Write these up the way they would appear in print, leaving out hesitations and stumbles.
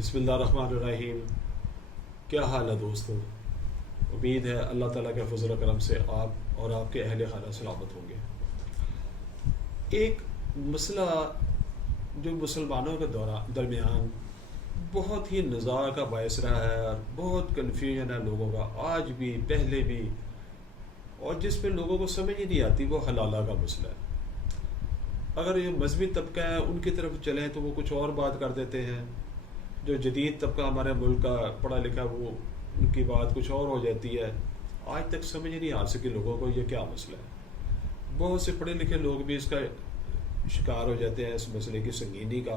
بسم اللہ الرحمن الرحیم. کیا حال ہے دوستو؟ امید ہے اللہ تعالیٰ کے فضل و کرم سے آپ اور آپ کے اہل خانہ سلامت ہوں گے. ایک مسئلہ جو مسلمانوں کے درمیان بہت ہی نزاع کا باعث رہا ہے اور بہت کنفیوژن ہے لوگوں کا آج بھی پہلے بھی، اور جس پہ لوگوں کو سمجھ ہی نہیں آتی، وہ حلالہ کا مسئلہ ہے. اگر یہ مذہبی طبقہ ہے ان کی طرف چلیں تو وہ کچھ اور بات کر دیتے ہیں. جو جدید طبقہ ہمارے ملک کا پڑھا لکھا وہ ان کی بات کچھ اور ہو جاتی ہے. آج تک سمجھ نہیں آ سکی لوگوں کو یہ کیا مسئلہ ہے. بہت سے پڑھے لکھے لوگ بھی اس کا شکار ہو جاتے ہیں، اس مسئلے کی سنگینی کا.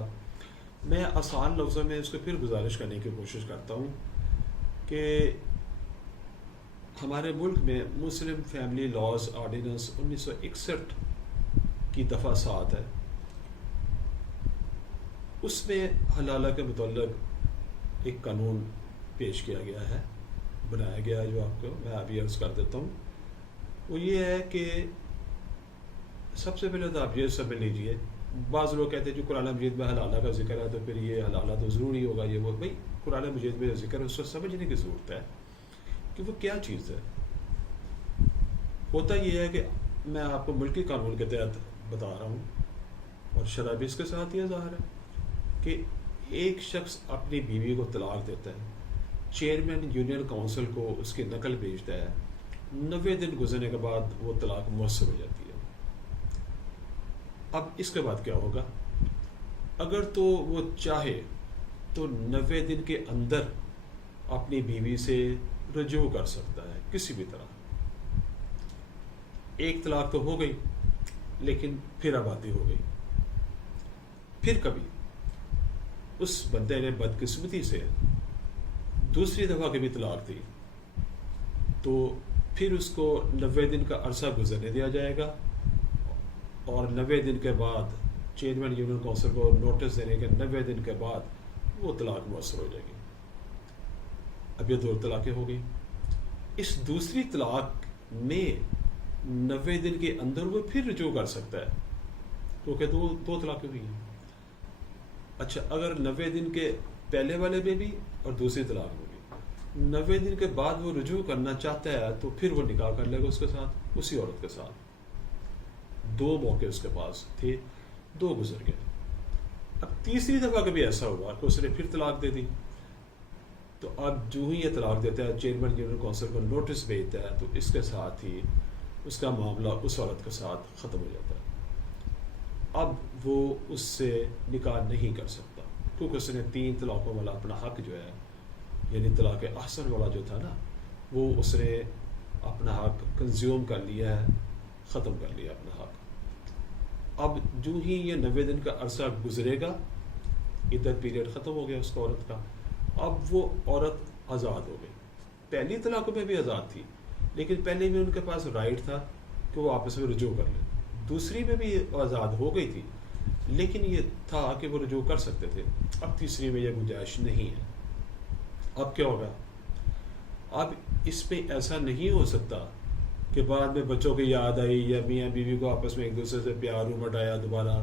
میں آسان لفظوں میں اس کو پھر گزارش کرنے کی کوشش کرتا ہوں کہ ہمارے ملک میں مسلم فیملی لاز آرڈیننس 1961 کی دفعہ 7 ہے. اس میں حلالہ کے متعلق ایک قانون پیش کیا گیا ہے، بنایا گیا ہے، جو آپ کو میں ابھی عرض کر دیتا ہوں. وہ یہ ہے کہ سب سے پہلے تو آپ یہ سمجھ لیجئے، بعض لوگ کہتے ہیں جو قرآن مجید میں حلالہ کا ذکر ہے تو پھر یہ حلالہ تو ضروری ہوگا. یہ وہ بھائی قرآن مجید میں جو ذکر ہے اس کو سمجھنے کی ضرورت ہے کہ وہ کیا چیز ہے. ہوتا یہ ہے کہ میں آپ کو ملکی قانون کے تحت بتا رہا ہوں، اور شرع بھی اس کے ساتھ یہ ظاہر ہے کہ ایک شخص اپنی بیوی کو طلاق دیتا ہے، چیئرمین یونین کونسل کو اس کی نقل بھیجتا ہے، 90 دن گزرنے کے بعد وہ طلاق مؤثر ہو جاتی ہے. اب اس کے بعد کیا ہوگا؟ اگر تو وہ چاہے تو 90 دن کے اندر اپنی بیوی سے رجوع کر سکتا ہے کسی بھی طرح. ایک طلاق تو ہو گئی لیکن پھر آبادی ہو گئی. پھر کبھی اس بندے نے بدقسمتی سے دوسری دفعہ کبھی طلاق دی تو پھر اس کو 90 دن کا عرصہ گزرنے دیا جائے گا، اور 90 دن کے بعد چیئرمین یونین کونسل کو نوٹس دینے کے 90 دن کے بعد وہ طلاق مؤثر ہو جائے گی. اب یہ 2 طلاقیں ہو گئی. اس دوسری طلاق میں 90 دن کے اندر وہ پھر رجوع کر سکتا ہے، کیونکہ دو طلاقیں ہوئی ہیں. اچھا، اگر 90 دن کے پہلے والے میں بھی اور دوسری طلاق میں بھی 90 دن کے بعد وہ رجوع کرنا چاہتا ہے تو پھر وہ نکاح کر لے گا اس کے ساتھ، اسی عورت کے ساتھ. 2 موقع اس کے پاس تھے، 2 گزر گئے. اب تیسری دفعہ کبھی ایسا ہوا کہ اس نے پھر طلاق دے دی تو اب جو ہی یہ طلاق دیتا ہے چیئرمین یونین کونسل کو نوٹس بھیجتا ہے تو اس کے ساتھ ہی اس کا معاملہ اس عورت کے ساتھ ختم ہو جاتا ہے. اب وہ اس سے نکاح نہیں کر سکتا کیونکہ اس نے 3 طلاقوں والا اپنا حق جو ہے، یعنی طلاق احسن والا جو تھا نا، وہ اس نے اپنا حق کنزیوم کر لیا ہے، ختم کر لیا اپنا حق. اب جو ہی یہ 90 دن کا عرصہ گزرے گا، عدت پیریڈ ختم ہو گیا اس کا عورت کا، اب وہ عورت آزاد ہو گئی. پہلی طلاق میں بھی آزاد تھی لیکن پہلے بھی ان کے پاس رائٹ تھا کہ وہ آپس میں رجوع کر لیں. دوسری میں بھی آزاد ہو گئی تھی لیکن یہ تھا کہ وہ رجوع کر سکتے تھے. اب تیسری میں یہ گنجائش نہیں ہے. اب کیا ہوگا؟ اب اس پہ ایسا نہیں ہو سکتا کہ بعد میں بچوں کی یاد آئی یا میاں بیوی کو آپس میں ایک دوسرے سے پیار امٹ آیا دوبارہ،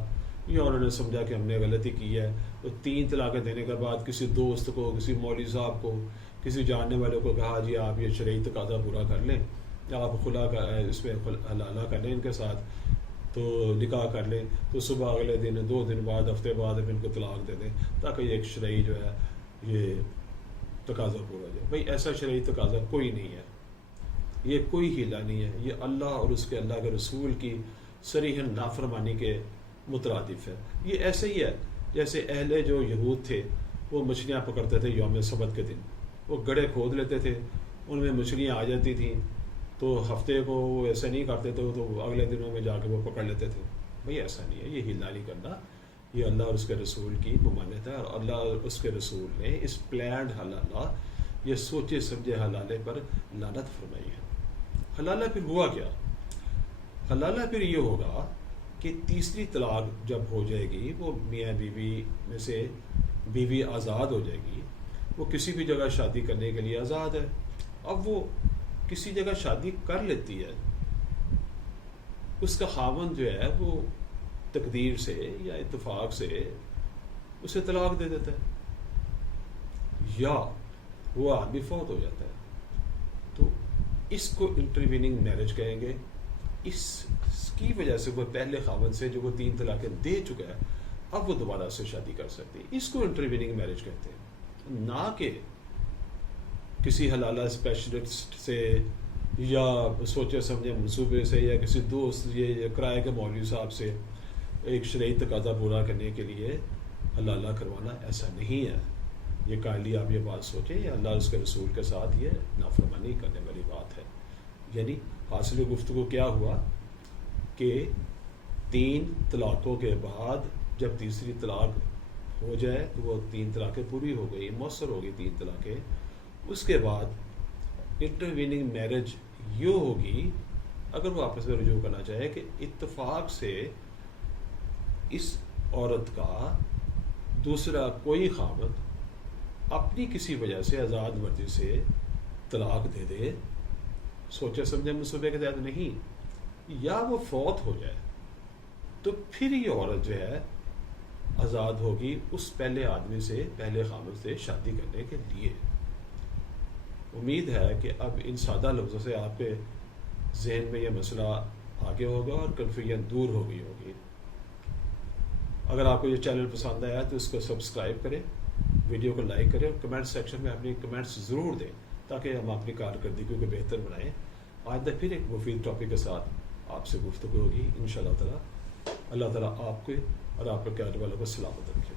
یا انہوں نے سمجھا کہ ہم نے غلطی کی ہے تو 3 طلاقیں دینے کے بعد کسی دوست کو، کسی مولوی صاحب کو، کسی جاننے والے کو کہا جی آپ یہ شرعی تقاضا پورا کر لیں، یا آپ خلا کا اس میں حلالہ کر لیں ان کے ساتھ، تو نکاح کر لیں، تو صبح اگلے دن 2 دن بعد ہفتے بعد ان کو طلاق دے دیں تاکہ یہ ایک شرعی جو ہے یہ تقاضا پورا ہو جائے. بھائی ایسا شرعی تقاضا کوئی نہیں ہے، یہ کوئی ہیلا نہیں ہے، یہ اللہ اور اس کے اللہ کے رسول کی صریحاً نافرمانی کے مترادف ہے. یہ ایسے ہی ہے جیسے اہل جو یہود تھے وہ مچھلیاں پکڑتے تھے یوم سبت کے دن، وہ گڑھے کھود لیتے تھے، ان میں مچھلیاں آ جاتی تھیں تو ہفتے کو وہ ایسے نہیں کرتے تھے تو اگلے دنوں میں جا کے وہ پکڑ لیتے تھے. بھئی ایسا نہیں ہے، یہ ہلا نہیں کرنا، یہ اللہ اور اس کے رسول کی ممانعت ہے. اور اللہ اور اس کے رسول نے اس پلانڈ حلالہ، یہ سوچے سمجھے حلالے پر لعنت فرمائی ہے. حلالہ پھر ہوا کیا؟ حلالہ پھر یہ ہوگا کہ تیسری طلاق جب ہو جائے گی، وہ میاں بیوی میں سے بیوی آزاد ہو جائے گی، وہ کسی بھی جگہ شادی کرنے کے لیے آزاد ہے. اب وہ کسی جگہ شادی کر لیتی ہے، اس کا خاوند جو ہے وہ تقدیر سے یا اتفاق سے اسے طلاق دے دیتا ہے. یا وہ آدمی فوت ہو جاتا ہے تو اس کو انٹرویننگ میرج کہیں گے. اس کی وجہ سے وہ پہلے خاوند سے جو وہ 3 طلاقیں دے چکا ہے اب وہ دوبارہ سے شادی کر سکتے ہیں. اس کو انٹرویننگ میرج کہتے ہیں. نہ کہ کسی حلالہ اسپیشلسٹ سے یا سوچے سمجھے منصوبے سے یا کسی دوست یہ کرائے کے مولوی صاحب سے ایک شرعی تقاضا پورا کرنے کے لیے حلالہ کروانا ایسا نہیں ہے. یہ کائنڈلی آپ یہ بات سوچیں یہ اللہ اور اس کے رسول کے ساتھ یہ نافرمانی کرنے والی بات ہے. یعنی حاصل گفتگو کیا ہوا کہ 3 طلاقوں کے بعد جب تیسری طلاق ہو جائے تو وہ 3 طلاقیں پوری ہو گئی, مؤثر ہو گئی 3 طلاقیں. اس کے بعد انٹرویننگ میرج یوں ہوگی اگر وہ آپس میں رجوع کرنا چاہے کہ اتفاق سے اس عورت کا دوسرا کوئی خاوند اپنی کسی وجہ سے آزاد مرضی سے طلاق دے دے, سوچے سمجھے منصوبے کے تحت نہیں, یا وہ فوت ہو جائے تو پھر یہ عورت جو ہے آزاد ہوگی اس پہلے آدمی سے پہلے خاوند سے شادی کرنے کے لیے. امید ہے کہ اب ان سادہ لفظوں سے آپ کے ذہن میں یہ مسئلہ آگے ہوگا اور کنفیوژن دور ہو گئی ہوگی. اگر آپ کو یہ چینل پسند آیا تو اس کو سبسکرائب کریں, ویڈیو کو لائک کریں اور کمنٹ سیکشن میں اپنی کمنٹس ضرور دیں تاکہ ہم اپنی کارکردگی کو بہتر بنائیں. آئندہ پھر ایک مفید ٹاپک کے ساتھ آپ سے گفتگو ہوگی انشاءاللہ تعالی. اللہ تعالیٰ آپ کو اور آپ کے کہنے والوں کو سلامت رکھے.